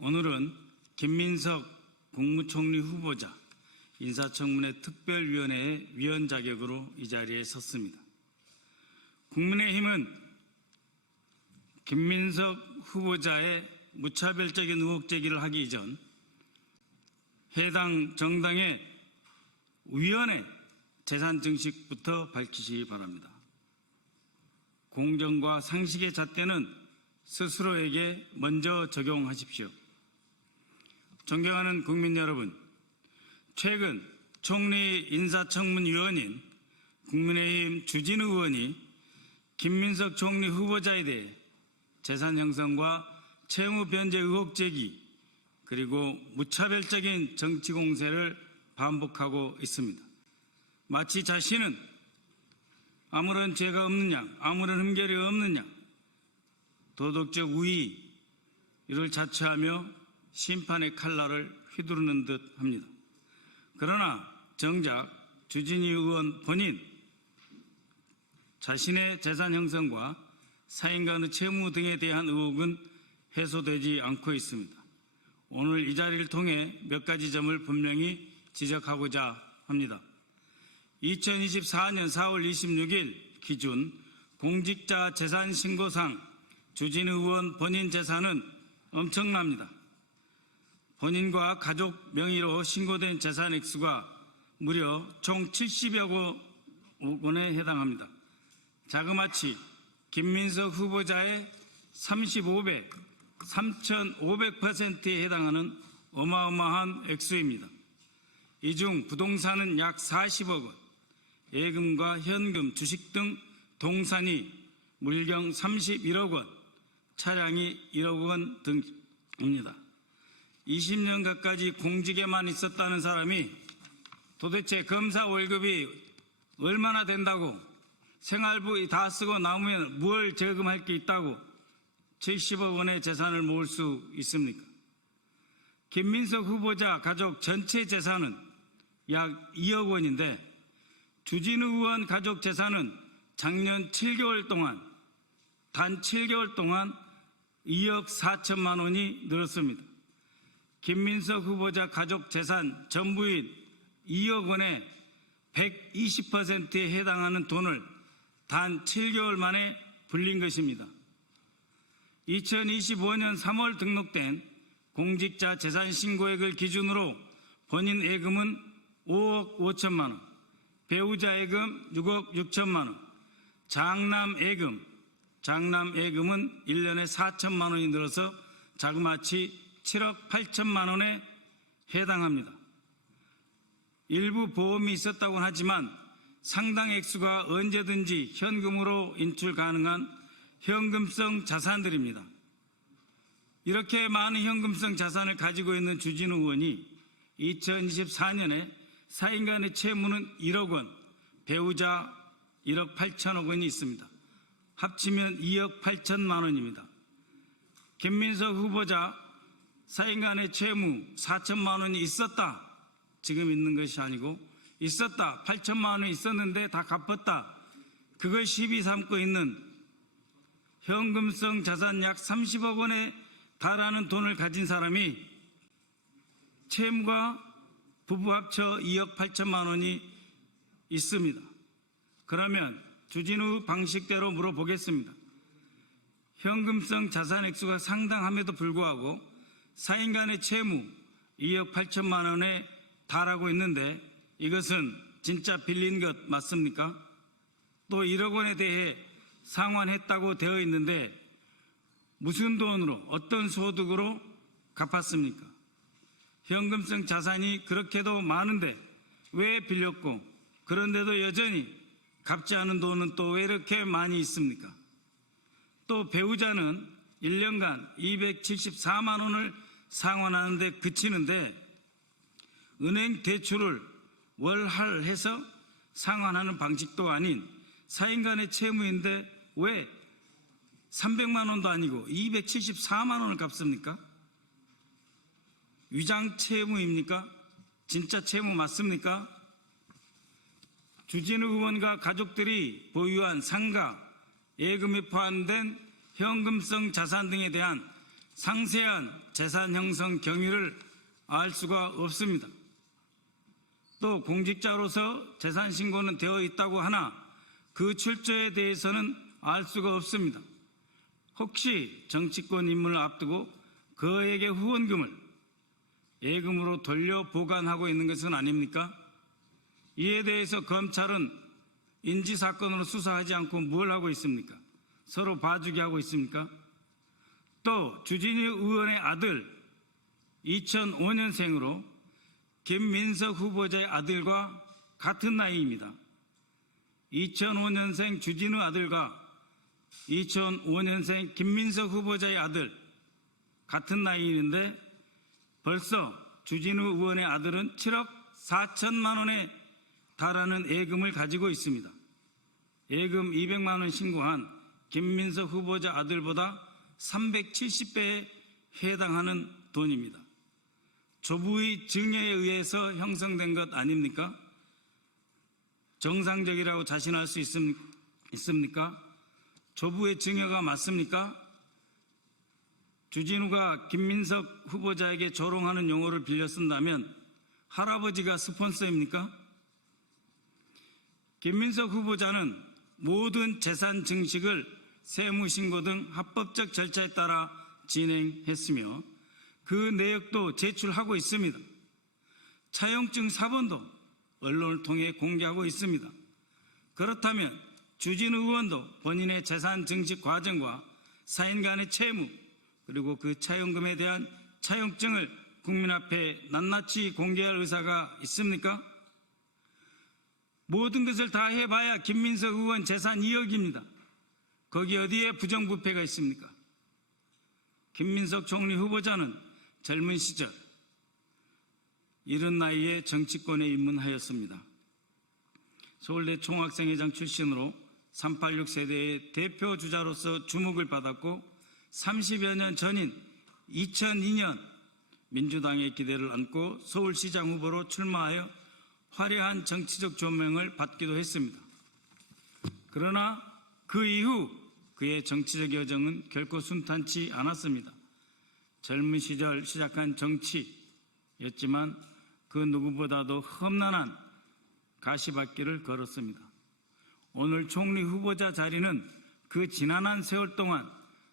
오늘은 김민석 국무총리 후보자 인사청문회 특별위원회의 위원 자격으로 이 자리에 섰습니다. 국민의힘은 김민석 후보자의 무차별적인 의혹 제기를 하기 이전 해당 정당의 위원회 재산 증식부터 밝히시기 바랍니다. 공정과 상식의 잣대는 스스로에게 먼저 적용하십시오. 존경하는 국민 여러분, 최근 총리 인사청문위원인 국민의힘 주진우 의원이 김민석 총리 후보자에 대해 재산 형성과 채무 변제 의혹 제기 그리고 무차별적인 정치 공세를 반복하고 있습니다. 마치 자신은 아무런 죄가 없느냐, 아무런 흠결이 없느냐, 도덕적 우위를 자처하며 심판의 칼날을 휘두르는 듯 합니다. 그러나 정작 주진우 의원 본인 자신의 재산 형성과 사인 간의 채무 등에 대한 의혹은 해소되지 않고 있습니다. 오늘 이 자리를 통해 몇 가지 점을 분명히 지적하고자 합니다. 2024년 4월 26일 기준 공직자 재산 신고상 주진우 의원 본인 재산은 엄청납니다. 본인과 가족 명의로 신고된 재산 액수가 무려 총 70여 원에 해당합니다. 자그마치 김민석 후보자의 35배, 3,500%에 해당하는 어마어마한 액수입니다. 이 중 부동산은 약 40억 원, 예금과 현금, 주식 등 동산이 물경 31억 원, 차량이 1억 원 등입니다. 20년 가까이 공직에만 있었다는 사람이 도대체 검사 월급이 얼마나 된다고 생활비 다 쓰고 남으면 뭘 저금할 게 있다고 70억 원의 재산을 모을 수 있습니까? 김민석 후보자 가족 전체 재산은 약 2억 원인데 주진우 의원 가족 재산은 작년 7개월 동안 단 7개월 동안 2억 4천만 원이 늘었습니다. 김민석 후보자 가족 재산 전부인 2억 원의 120%에 해당하는 돈을 단 7개월 만에 불린 것입니다. 2025년 3월 등록된 공직자 재산 신고액을 기준으로 본인 예금은 5억 5천만 원, 배우자 예금 6억 6천만 원, 장남 예금은 1년에 4천만 원이 늘어서 자그마치 7억 8천만 원에 해당합니다. 일부 보험이 있었다고 하지만 상당 액수가 언제든지 현금으로 인출 가능한 현금성 자산들입니다. 이렇게 많은 현금성 자산을 가지고 있는 주진우 의원이 2024년에 사인 간의 채무는 1억 원, 배우자 1억 8천억 원이 있습니다. 합치면 2억 8천만 원입니다. 김민석 후보자 사인 간의 채무 4천만 원이 있었다. 지금 있는 것이 아니고 있었다. 8천만 원이 있었는데 다 갚았다. 그걸 시비 삼고 있는 현금성 자산 약 30억 원에 달하는 돈을 가진 사람이 채무가 부부 합쳐 2억 8천만 원이 있습니다. 그러면 주진우 방식대로 물어보겠습니다. 현금성 자산 액수가 상당함에도 불구하고 사인 간의 채무 2억 8천만 원에 달하고 있는데 이것은 진짜 빌린 것 맞습니까? 또 1억 원에 대해 상환했다고 되어 있는데 무슨 돈으로 어떤 소득으로 갚았습니까? 현금성 자산이 그렇게도 많은데 왜 빌렸고 그런데도 여전히 갚지 않은 돈은 또 왜 이렇게 많이 있습니까? 또 배우자는 1년간 274만 원을 상환하는 데 그치는데 은행 대출을 월할해서 상환하는 방식도 아닌 사인 간의 채무인데 왜 300만 원도 아니고 274만 원을 갚습니까? 위장 채무입니까? 진짜 채무 맞습니까? 주진우 의원과 가족들이 보유한 상가, 예금에 포함된 현금성 자산 등에 대한 상세한 재산 형성 경위를 알 수가 없습니다. 또 공직자로서 재산 신고는 되어 있다고 하나 그 출처에 대해서는 알 수가 없습니다. 혹시 정치권 인물을 앞두고 그에게 후원금을 예금으로 돌려 보관하고 있는 것은 아닙니까? 이에 대해서 검찰은 인지사건으로 수사하지 않고 뭘 하고 있습니까? 서로 봐주기 하고 있습니까? 또 주진우 의원의 아들 2005년생으로 김민석 후보자의 아들과 같은 나이입니다. 2005년생 주진우 아들과 2005년생 김민석 후보자의 아들 같은 나이인데 벌써 주진우 의원의 아들은 7억 4천만 원에 달하는 예금을 가지고 있습니다. 예금 200만 원 신고한 김민석 후보자 아들보다 370배에 해당하는 돈입니다. 조부의 증여에 의해서 형성된 것 아닙니까? 정상적이라고 자신할 수 있습니까? 조부의 증여가 맞습니까? 주진우가 김민석 후보자에게 조롱하는 용어를 빌려 쓴다면 할아버지가 스폰서입니까? 김민석 후보자는 모든 재산 증식을 세무신고 등 합법적 절차에 따라 진행했으며 그 내역도 제출하고 있습니다. 차용증 사본도 언론을 통해 공개하고 있습니다. 그렇다면 주진우 의원도 본인의 재산 증식 과정과 사인 간의 채무 그리고 그 차용금에 대한 차용증을 국민 앞에 낱낱이 공개할 의사가 있습니까? 모든 것을 다 해봐야 김민석 의원 재산 2억입니다. 거기 어디에 부정부패가 있습니까? 김민석 총리 후보자는 젊은 시절 이른 나이에 정치권에 입문하였습니다. 서울대 총학생회장 출신으로 386 세대의 대표 주자로서 주목을 받았고 30여 년 전인 2002년 민주당의 기대를 안고 서울시장 후보로 출마하여 화려한 정치적 조명을 받기도 했습니다. 그러나 그 이후 그의 정치적 여정은 결코 순탄치 않았습니다. 젊은 시절 시작한 정치였지만 그 누구보다도 험난한 가시밭길을 걸었습니다. 오늘 총리 후보자 자리는 그 지난한 세월 동안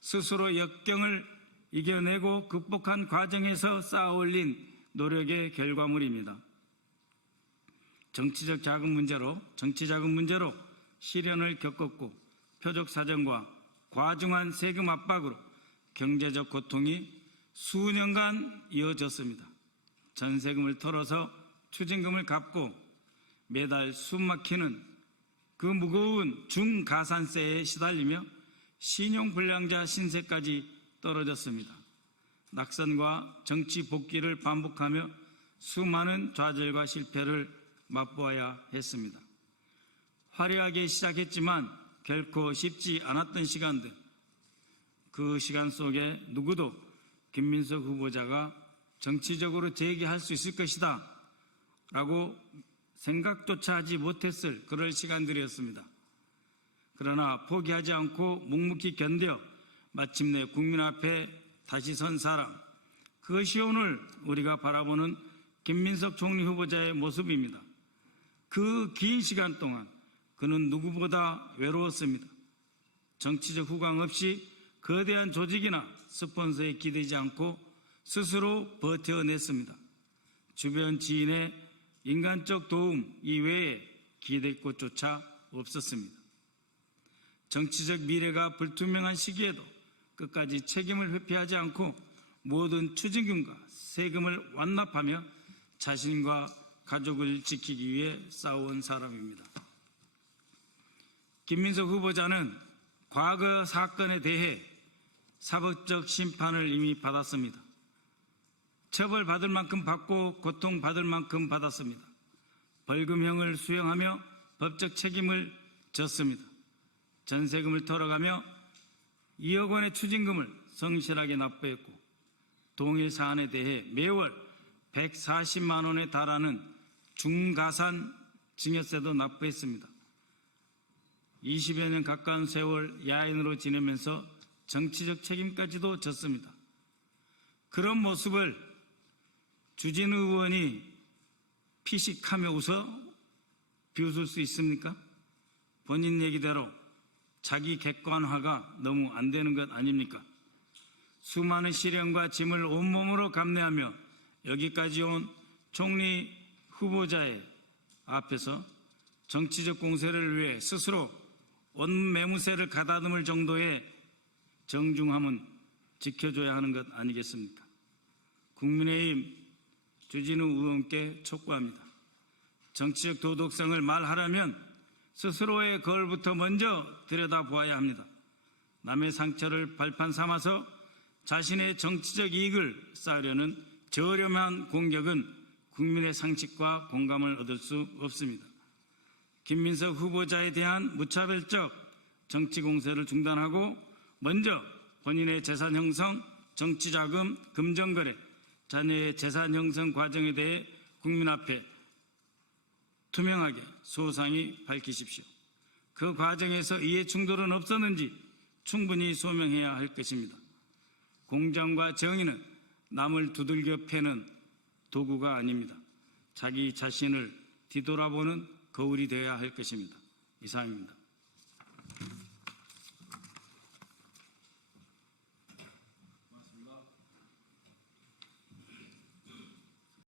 스스로 역경을 이겨내고 극복한 과정에서 쌓아올린 노력의 결과물입니다. 정치적 자금 문제로 시련을 겪었고 표적 사정과 과중한 세금 압박으로 경제적 고통이 수년간 이어졌습니다. 전세금을 털어서 추징금을 갚고 매달 숨막히는 그 무거운 중가산세에 시달리며 신용불량자 신세까지 떨어졌습니다. 낙선과 정치 복귀를 반복하며 수많은 좌절과 실패를 맛보아야 했습니다. 화려하게 시작했지만 결코 쉽지 않았던 시간들, 그 시간 속에 누구도 김민석 후보자가 정치적으로 재기할 수 있을 것이다 라고 생각조차 하지 못했을 그럴 시간들이었습니다. 그러나 포기하지 않고 묵묵히 견뎌 마침내 국민 앞에 다시 선 사람, 그것이 오늘 우리가 바라보는 김민석 총리 후보자의 모습입니다. 그 긴 시간 동안 그는 누구보다 외로웠습니다. 정치적 후광 없이 거대한 조직이나 스폰서에 기대지 않고 스스로 버텨냈습니다. 주변 지인의 인간적 도움 이외에 기댈 곳조차 없었습니다. 정치적 미래가 불투명한 시기에도 끝까지 책임을 회피하지 않고 모든 추징금과 세금을 완납하며 자신과 가족을 지키기 위해 싸워온 사람입니다. 김민석 후보자는 과거 사건에 대해 사법적 심판을 이미 받았습니다. 처벌받을 만큼 받고 고통받을 만큼 받았습니다. 벌금형을 수행하며 법적 책임을 졌습니다. 전세금을 털어가며 2억 원의 추징금을 성실하게 납부했고 동일 사안에 대해 매월 140만 원에 달하는 중가산 증여세도 납부했습니다. 20여 년 가까운 세월 야인으로 지내면서 정치적 책임까지도 졌습니다. 그런 모습을 주진우 의원이 피식하며 웃어 비웃을 수 있습니까? 본인 얘기대로 자기 객관화가 너무 안 되는 것 아닙니까? 수많은 시련과 짐을 온몸으로 감내하며 여기까지 온 총리 후보자의 앞에서 정치적 공세를 위해 스스로 온 매무새를 가다듬을 정도의 정중함은 지켜줘야 하는 것 아니겠습니까? 국민의힘 주진우 의원께 촉구합니다. 정치적 도덕성을 말하려면 스스로의 거울부터 먼저 들여다보아야 합니다. 남의 상처를 발판 삼아서 자신의 정치적 이익을 쌓으려는 저렴한 공격은 국민의 상식과 공감을 얻을 수 없습니다. 김민석 후보자에 대한 무차별적 정치 공세를 중단하고 먼저 본인의 재산 형성, 정치자금, 금전거래, 자녀의 재산 형성 과정에 대해 국민 앞에 투명하게 소상히 밝히십시오. 그 과정에서 이해 충돌은 없었는지 충분히 소명해야 할 것입니다. 공정과 정의는 남을 두들겨 패는 도구가 아닙니다. 자기 자신을 뒤돌아보는 거울이 되어야 할 것입니다. 이상입니다.